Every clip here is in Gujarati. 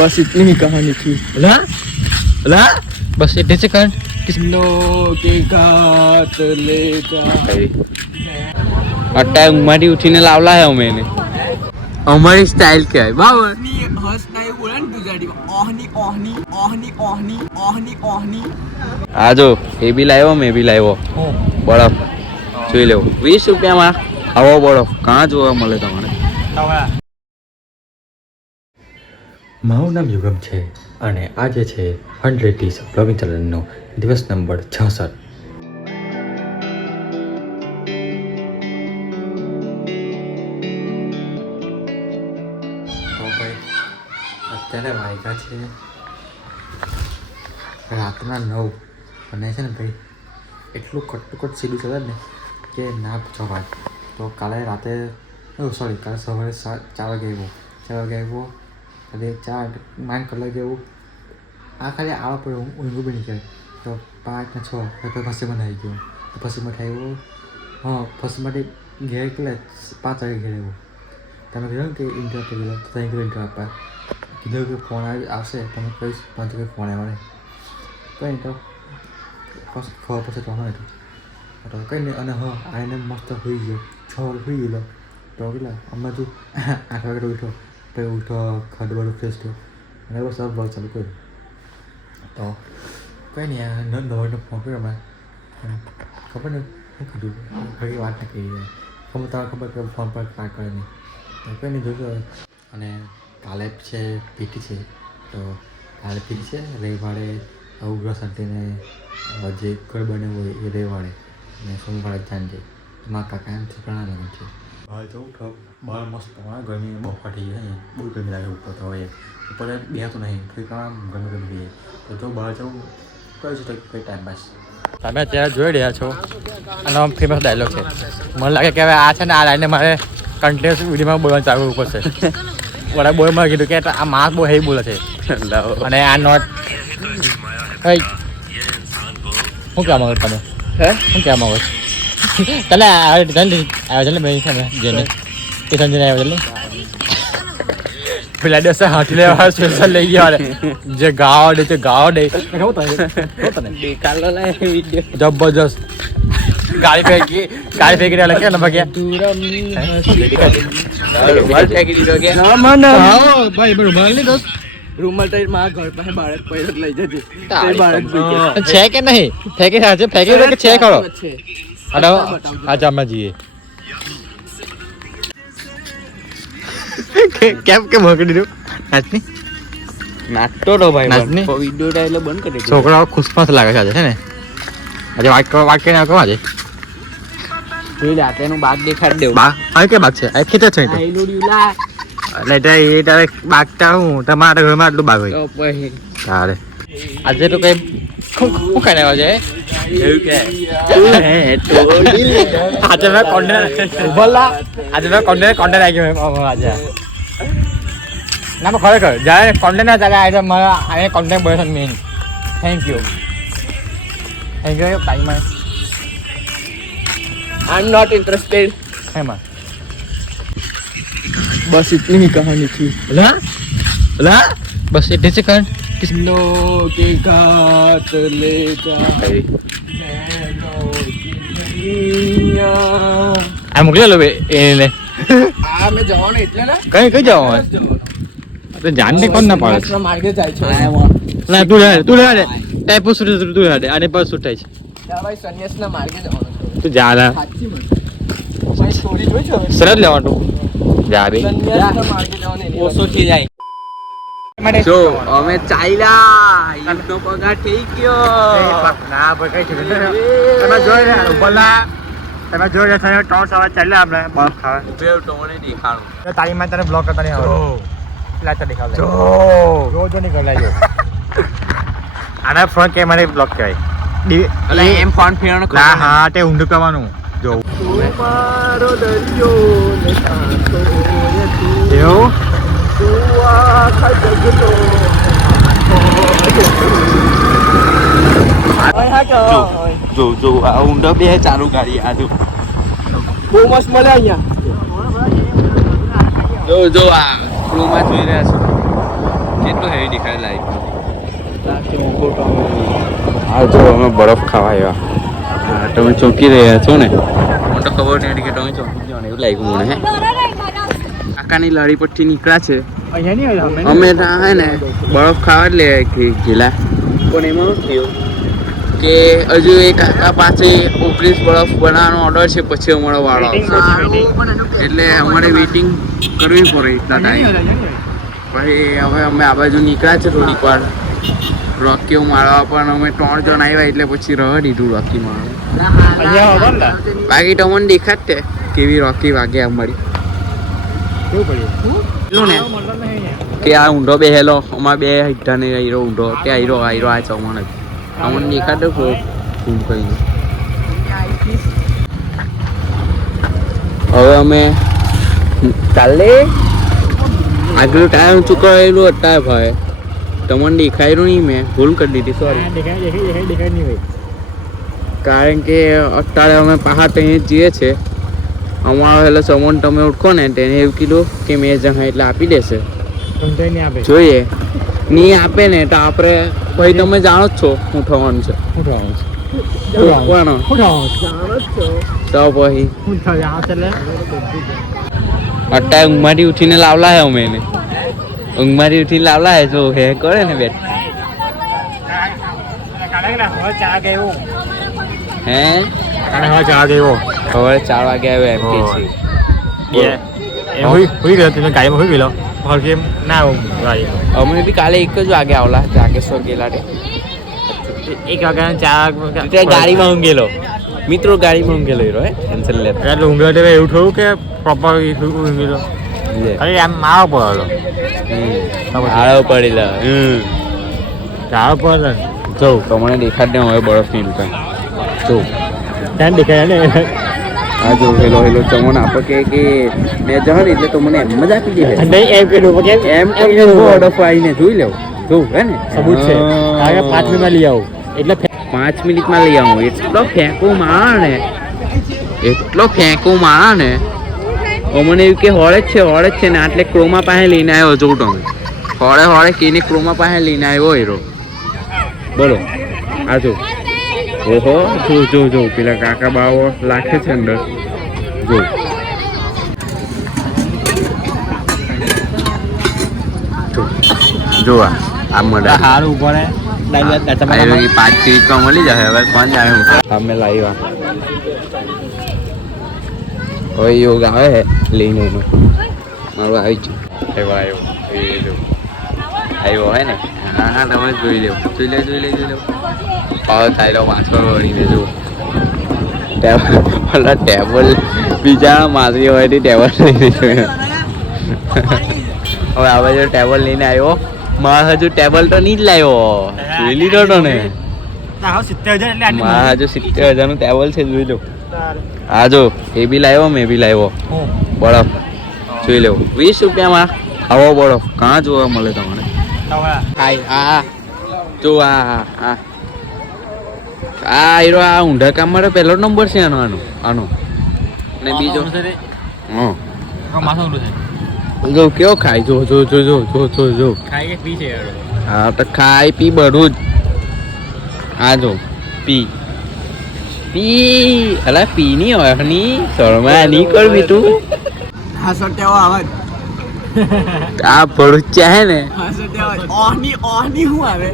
बस इतनी ही कहानी थी। ला ला बस इतने से कहानी किसनो के घाट ले जा અત્યારે ઊંઘમાંથી ઉઠીને લાવલા હે અમે અમારી સ્ટાઇલ કહેવાય બરાબર हंस नहीं बोला ना गुजराती में ओहनी ओहनी ओहनी ओहनी ओहनी ओहनी આ જો એ બી લાવ્યો મેં બી લાવ્યો બરફ જોઈ લેવો 20 રૂપિયામાં આવો બરફ કાં જોવા મળે તમને મારું નામ યુગમ છે અને આજે છે 100 Days બ્લોગિંગ ચેલેન્જનો દિવસ નંબર 66. તો ભાઈ અત્યારે વાગ્યા છે રાતના 9 અને છે ને ભાઈ એટલું કટકટ સીધું ચલે ને કે ના પૂછો ભાઈ. તો કાલે રાતે કાલે સવારે 4 વાગે આવ્યો અને 4 માંગ કલાક એવું આ ખાલી આવા પર ઊંઘું બી નહીં કરે. તો 5 ને 6 તો પછી મને આવી ગયો પછી મને આવ્યો પછી માટે ઘેર કેટલા 5 વાગે ઘેર આવ્યો. તમે કીધું કે ઇન્ટરવ્યૂ આપી ગયેલો તો ત્યાં ગયેલો ઇન્ટરવ્યૂ આપવા કીધું કે ફોન આવશે તમે કહીશ પણ તો કંઈ ફોન આવે કંઈ નહીં તો ખબર પડશે તો હતું તો કંઈ નહીં. અને આને મસ્ત હોઈ ગયો 6 વાગે હોઈ ગયેલો તો કેટલા હમણાં તું 8 વાગે ઉઠો પછી ઉઠો ખાધું બધું ફ્રેશ થયો અને બસ સબ બ્લોગ ચાલુ કર્યું. તો કંઈ નહીં નવાનો ફોન કર્યો મેં ખબર નહીં શું કીધું ઘણી વાત ના કરી ખબર તારે ખબર કે ફોન પર કાંઈ કરે નહીં તો કંઈ નહીં જોજો. અને કાલે છે પીટી છે તો કાલે પીટી છે રવિવારે ઉગ્ર શાંતિને જે ઘર બને હોય એ રવિવારે અને સોમવારે સાંજે મારા કાકા એમ છોકરાના લગ્ન છે. બહાર જવું તો બહાર મસ્ત ગરમી બહુ ફાટી જાય બહુ ગરમી લાગે ઉપર તો હવે ઉપર બેસતું નહીં થોડી કામ ગરમી ગરમી તો જો બહાર જવું કહે છે તો કંઈ ટાઈમ પાસ. તમે અત્યારે જોઈ રહ્યા છો આનો ફેમસ ડાયલોગ છે. મને લાગે કે હવે આ છે ને આ લાઈને મારે કન્ટિન્યુઅસ વિડીયોમાં બોલવાનું ચાલુ પડશે. વડા બોયમાં કીધું કે આ માસ બહુ હેવી બોલે છે અને આ નોટ કઈ શું કહેવા માંગો તમે શું કહેવા માંગો ચાલે જલ્દી આવ્યો ચાલે ભાઈ તમે જેને કિશન જેને આવ્યો ચાલે પેલા દિવસે હાથી લેવા સ્પેશિયલ લઈ ગયા જે ગાવ દે તે ગાવ દે જબરજસ્ત ગાડી ફેંકી રહ્યા કે ના ભાગ્યા રૂમાલ ટાઈટ માં ઘર પાસે બાળક પહેરત લઈ જજે બાળક છે કે નહીં ફેંકી છે કે છે કરો અને આજે અમે જઈએ કેમ કેમ મોકલી દીધું નાચની નાચતો રહો ભાઈ નાચની વિડિયો ડાયલો બંધ કરી દે. છોકરાઓ ખુશપાસ લાગે છે આજે છે ને આજે વાત કરીને આવો આજે એ રાતેનું બાગ દેખાડ દેવું આ કે બાગ છે આ ખેતર છે એટલે એ તારે બાગતા હું તમારા ઘરમાં આટલું બાગ હોય તારે આજે તો કઈ શું ખાઈને આવ્યો છે આજે મેં કોન્ટેન્ટ રાખ્યો આજે ના ખરેખર જ્યારે કોન્ટેન્ટ ના ત્યારે આજે મારા કોન્ટેન્ટ બને main thank you time I am not interested Hema बस इतनी ही कहानी थी ला ला बस इतने से कहानी किसनो के घाट ले जा આ મોકલી લો એને આ મે જવાનો એટલે ને કઈ જવાનું તો જાનને કોણ ના પાડે ના માર્ગે જાય છે ના તું લે ટાઈપ સુટ તું લે આને પર સુટ થાય છે ભાઈ સન્યાસ ના માર્ગે જવાનો તું જા લા સાચી મને ભાઈ સ્ટોરી જોઈ છે સરસ લેવાનું જા બે સન્યાસ ના માર્ગે જવાનો ઓછો થઈ જાય જો અમે ચાલ્યા ઈનો પગાર થઈ ગયો ના ભાઈ કઈ છે તમે જોઈ રહ્યા બોલા તમે જોઈ રહ્યા છો ટોસ આવા ચાલ્યા આપણે બસ ખાવા બે ટોણે દેખાણું તારીમાં તને બ્લોક કરતા નહીં આવે લાતા દેખાવ જો નહીં કર લાજો આના ફ્રન્ટ કેમેરા બ્લોક કરાય એટલે એમ ફોન ફેરવાનો ના હા તે ઊંધું કરવાનું જો મારો દરિયો ને સાતો એવું તું આખા જગતો જો આ ઊંડો બે ચાલુ ગાડી આ બહુ મસ્ત મળે અહીંયા જો આ ફ્લોમાં જોઈ રહ્યા છો કેટલું હેવી દેખાય લાઈક હા જો અમે બરફ ખાવા આવ્યા તમે ચોંકી રહ્યા છો ને મને તો ખબર નહીં કે તમે ચોંકી ગયો ને એવું લાગ્યું મને હે કાકાની લારી પરથી નીકળ્યા છે અમે ત્યાં હે ને બરફ ખાવા જ લે ગયેલા પણ એમાં શું થયું કે હજુ એ કાકા પાસે 19 બરફ બનાવવાનો ઓર્ડર છે પછી અમારો વાળો આવશે એટલે અમારે વેઇટિંગ કરવી પડે એટલા ટાઈમ પછી હવે અમે આ બાજુ નીકળ્યા છે થોડીક વાર રોકીઓ મારવા પણ અમે 3 જણ આવ્યા એટલે પછી રવા દીધું રોકી મારવા બાકી તો મને દેખાત તે કેવી રોકી વાગે અમારી ને કે આ ઊંધો બેહેલો અમાર બે હિઠ્ઠા ને આયરો ઊંધો કે આયરો આ ચમણ અમને દેખાતો ફોન કરી હવે અમે ચાલે આગળ ટાઈમ ચૂકવેલું અત્યારે ભાઈ તમને દેખાયું નહીં મેં ભૂલ કરી દીધી સોરી દેખાય નહીં કારણ કે અત્યારે અમે પહાડ અહીંયા જઈએ છીએ અમારો એટલે સમોન તમે ઓળખો ને તેને એવું કીધું કે મેં જहाँ એટલે આપી દેશે જોઈએ નહીં આપે ને તો આપણે ભાઈ તમે જાણો જ છો શું થવાનું છે તો પછી અત્યારે ઊંઘમાંથી ઉઠીને લાવલા હે અમે એને ઊંઘમાંથી ઉઠીને લાવલા હે જો હે કરે ને બેટ હે હવે 4 વાગે આવ્યો એમ કે છે અમે બી કાલે 1 જ વાગે આવલા જાગેશ્વર ગયેલા 1 વાગ્યા ગાડીમાં ઊંઘેલો મિત્રો ગાડીમાં ઊંઘેલો હીરો હે કેન્સલ લે એટલે ઊંઘેલો એવું થયું કે પ્રોપર ઊંઘેલો અરે આમ આવો પડેલો જો તમને દેખાડ દે હવે બરફની દુકાન જો ત્યાં દેખાય ને હા જો હેલો ચમન આપો કે મેં જણ એટલે તો મને એમ જ આપી દે નહીં એમ કીધું એમ ઓર્ડર આવીને જોઈ લેવું જોઉં હે ને સબૂત છે 5 મિનિટમાં લઈ આવું એટલે 5 મિનિટમાં લઈ આવું એટલો ફેંકું માણા ને મને એવું કે હોળે જ છે ને આટલે ક્રોમા પાસે લઈને આવ્યો જોઉં તમે હોળે કીને ક્રોમા પાસે લઈને આવ્યો હીરો બોલો આ જો ઓહો જો પેલા કાકા બાવો લાખે છે અંદર જો આ મડા સારું પડે 5 મિનિટમાં મળી જાય હવે કોણ જાણે હું અમે લાવ્યા હવે યોગ આવે લઈને મારું આવી ગયું આવ્યો હે ને હા તમે જોઈ લેવું થાય લો પાછળ વળીને જો ટેબલ બીજા માસી હોય ટેબલ લઈને હવે આ બાજુ ટેબલ લઈને આવ્યો મારા હજુ ટેબલ તો નહીં જ લાવ્યો જોઈ લીધો તો ને મારા હજુ 70,000 નું ટેબલ છે જોઈ લો હા જો એ બી લાવ્યો મેં બી લાવ્યો બરફ જોઈ લેવું 20 રૂપિયામાં આવો બરફ કાં જોવા મળે તમને હા જો આ હીરો આ ઊંધા કામ માટે પહેલો નંબર છે આનો ને બીજો જો કેવો ખાય જો ખાય પી છે હા તો ખાય પી બધું જ આ જો પી અલા પી ની હોય ની શર્મા નહીં કરવી તું હા સટ્યાવો આવાજ આ ભરૂચ હે ને હા સટ્યાવો ઓહની હું આવે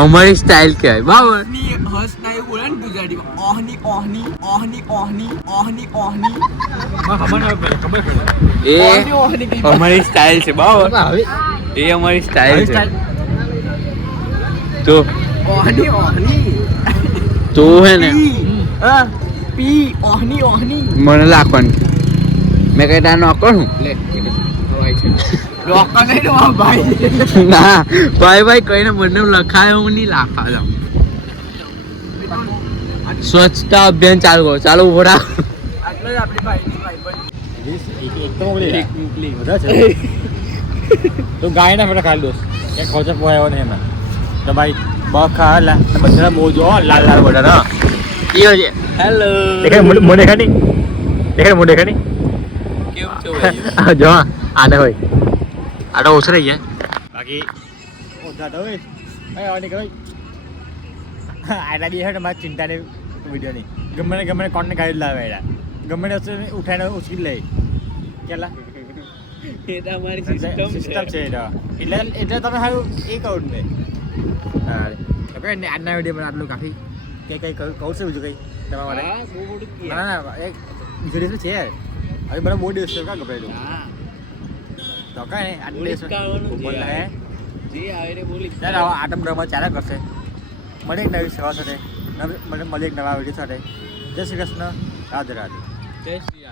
અમારી સ્ટાઇલ કહેવાય બરાબર હસ ના બોલે ને ગુજરાતીમાં ઓહની એ અમારી સ્ટાઇલ છે બરાબર એ અમારી સ્ટાઇલ છે તો તો હે ને પી ઓહની મને લાખવાની મેં કઈ તાર નોકર હું ના ભાઈ કઈને મને લખાય હું નહીં લાખા જાઉં સ્વચ્છતા અભિયાન ચાલુ કરો ચાલો ઉભો રાખ તો ગાય ના ફટા ખાલી દોસ્ત કે ખોચા પોયા ને એમાં તો ભાઈ બખા લા બધા મોજો લાલ બધા ના કયો છે હેલો દેખાય મોઢે ખાની કેમ છો જો આને હોય આડો ઓછો રહી જાય બાકી દાદા હોય આવા નીકળો આટલા દિવસ મારી ચિંતાની વિડીયો નહીં ગમે કોણને ગાડી લાવે એડા ગમે વસ્તુ ઉઠાઈને ઉચકી લે કેટલા એ તો અમારી સિસ્ટમ છે એટલે તમે સારું એ કહું ને આજના વિડીયો આટલું કાફી કંઈ કહું છું બીજું કંઈ તમારા માટે ના એક બીજો દિવસ છે હવે બધા બહુ દિવસ છે કાં ગભરાયેલું તો કાંઈ આટલું દિવસ ચાલો આટમ ડ્રામા ચાલ્યા કરશે મળે એક નવી સેવા સાથે મળે એક નવા વિડીયો સાથે જય શ્રી કૃષ્ણ રાધે રાધે જય શ્રી